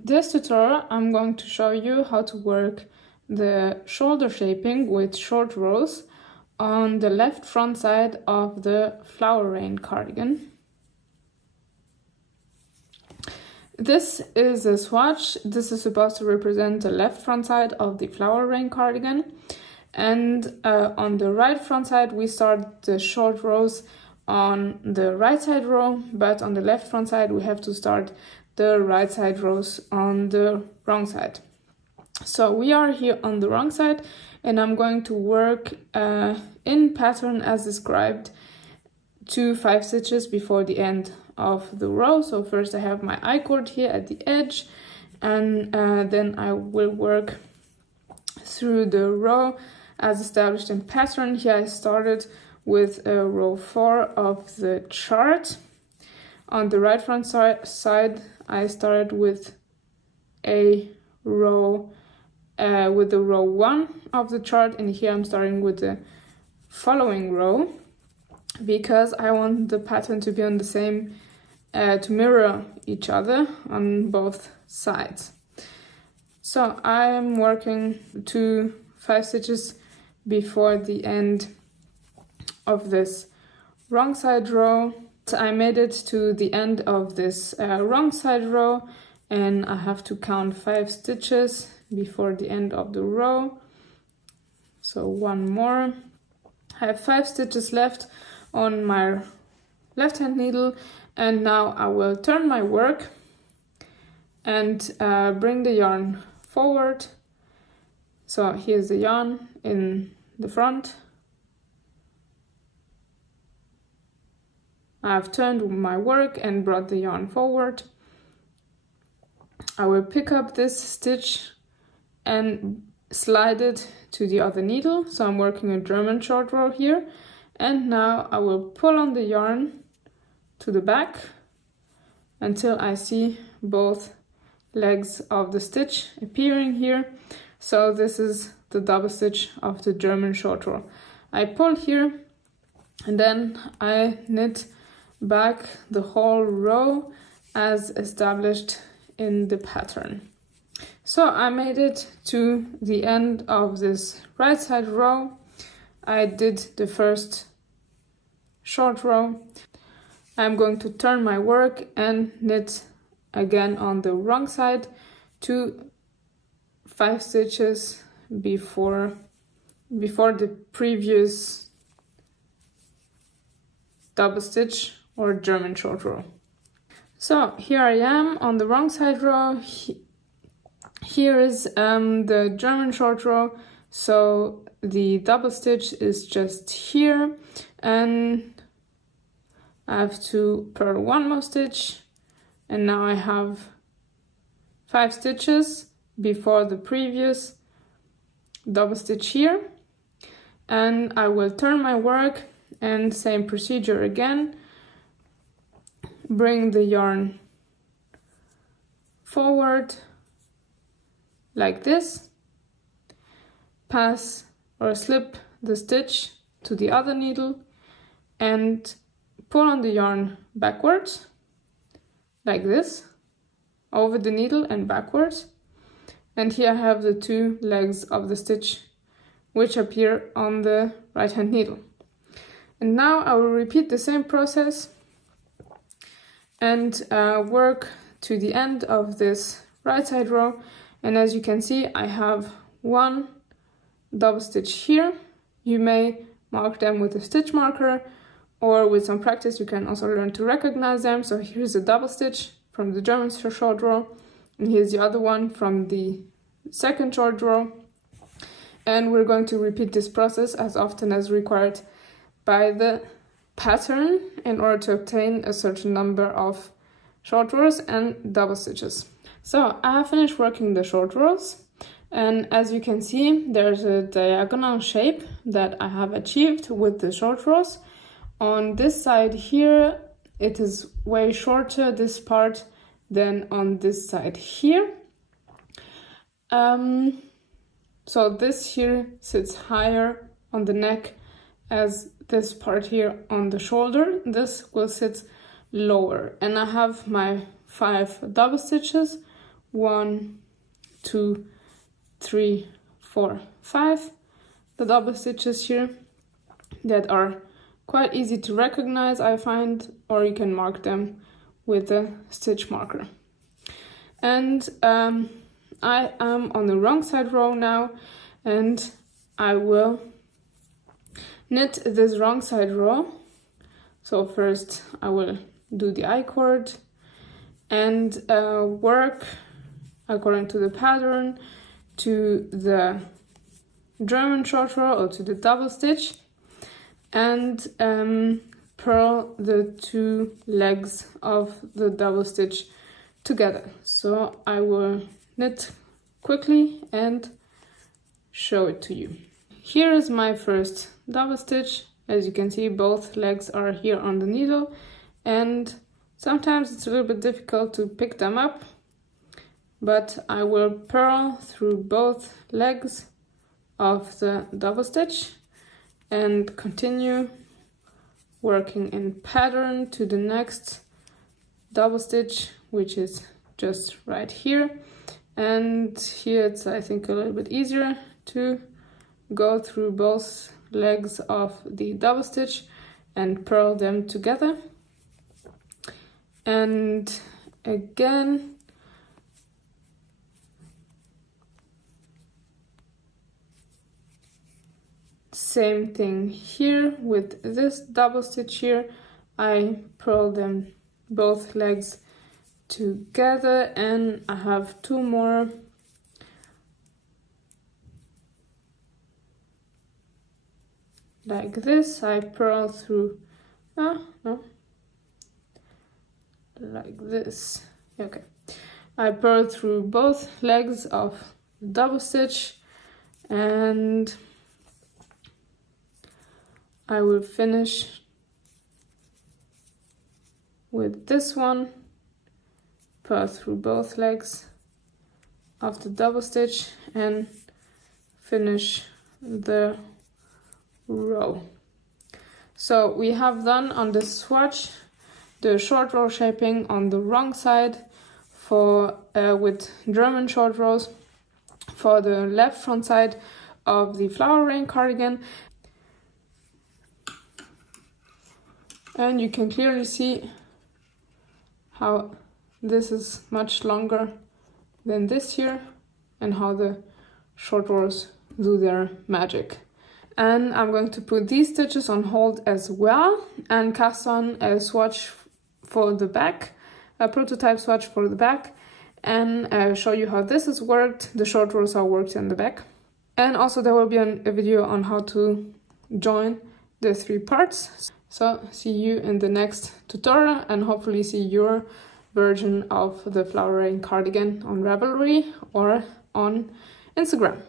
In this tutorial, I'm going to show you how to work the shoulder shaping with short rows on the left front side of the Flower Rain cardigan. This is a swatch. This is supposed to represent the left front side of the Flower Rain cardigan. And on the right front side, we start the short rows on the right side row, but on the left front side, we have to start the right side rows on the wrong side. So we are here on the wrong side, and I'm going to work in pattern as described to 5 stitches before the end of the row. So first I have my I-cord here at the edge, and then I will work through the row as established in pattern. Here I started with row 4 of the chart. On the right front side, I started with a row with the row 1 of the chart, and here I'm starting with the following row because I want the pattern to be on the same, to mirror each other on both sides. So I am working to 5 stitches before the end of this wrong side row. So I made it to the end of this wrong side row, and I have to count 5 stitches before the end of the row. So one more. I have 5 stitches left on my left hand needle, and now I will turn my work and bring the yarn forward. So here's the yarn in the front. I've turned my work and brought the yarn forward. I will pick up this stitch and slide it to the other needle. So I'm working a German short row here. And now I will pull on the yarn to the back until I see both legs of the stitch appearing here. So this is the double stitch of the German short row. I pull here and then I knit back the whole row as established in the pattern. So I made it to the end of this right side row. I did the first short row. I'm going to turn my work and knit again on the wrong side to 5 stitches before the previous double stitch or German short row. So here I am on the wrong side row. Here is the German short row. So the double stitch is just here, and I have to purl one more stitch, and now I have 5 stitches before the previous double stitch here. And I will turn my work and same procedure again. Bring the yarn forward like this, pass or slip the stitch to the other needle and pull on the yarn backwards like this, over the needle and backwards. And here I have the 2 legs of the stitch which appear on the right hand needle. And now I will repeat the same process and work to the end of this right side row. And as you can see, I have 1 double stitch here. You may mark them with a stitch marker, or with some practice you can also learn to recognize them. So here's a double stitch from the German short row, and here's the other one from the second short row. And we're going to repeat this process as often as required by the pattern in order to obtain a certain number of short rows and double stitches. So I have finished working the short rows, and as you can see, there's a diagonal shape that I have achieved with the short rows. On this side here, it is way shorter, this part, than on this side here. So this here sits higher on the neck as this part here on the shoulder. This will sit lower, and I have my 5 double stitches 1, 2, 3, 4, 5, the double stitches here that are quite easy to recognize, I find, or you can mark them with a stitch marker. And I am on the wrong side row now, and I will knit this wrong side row. So first I will do the I-cord and work according to the pattern to the German short row or to the double stitch, and purl the two legs of the double stitch together. So I will knit quickly and show it to you. Here is my first double stitch. As you can see, both legs are here on the needle, and sometimes it's a little bit difficult to pick them up, but I will purl through both legs of the double stitch and continue working in pattern to the next double stitch, which is just right here. And here it's, I think, a little bit easier to go through both legs of the double stitch and purl them together. And again, same thing here with this double stitch here. I purl them both legs together, and I have two more like this. I purl through like this. Okay, I purl through both legs of double stitch, and I will finish with this one, purl through both legs of the double stitch and finish the row. So we have done on this swatch the short row shaping on the wrong side for with German short rows for the left front side of the Flower Rain cardigan. And you can clearly see how this is much longer than this here and how the short rows do their magic. And I'm going to put these stitches on hold as well and cast on a swatch for the back, a prototype swatch for the back, and show you how this is worked. The short rows are worked in the back. And also there will be a video on how to join the three parts. So see you in the next tutorial, and hopefully see your version of the Flower Rain cardigan on Ravelry or on Instagram.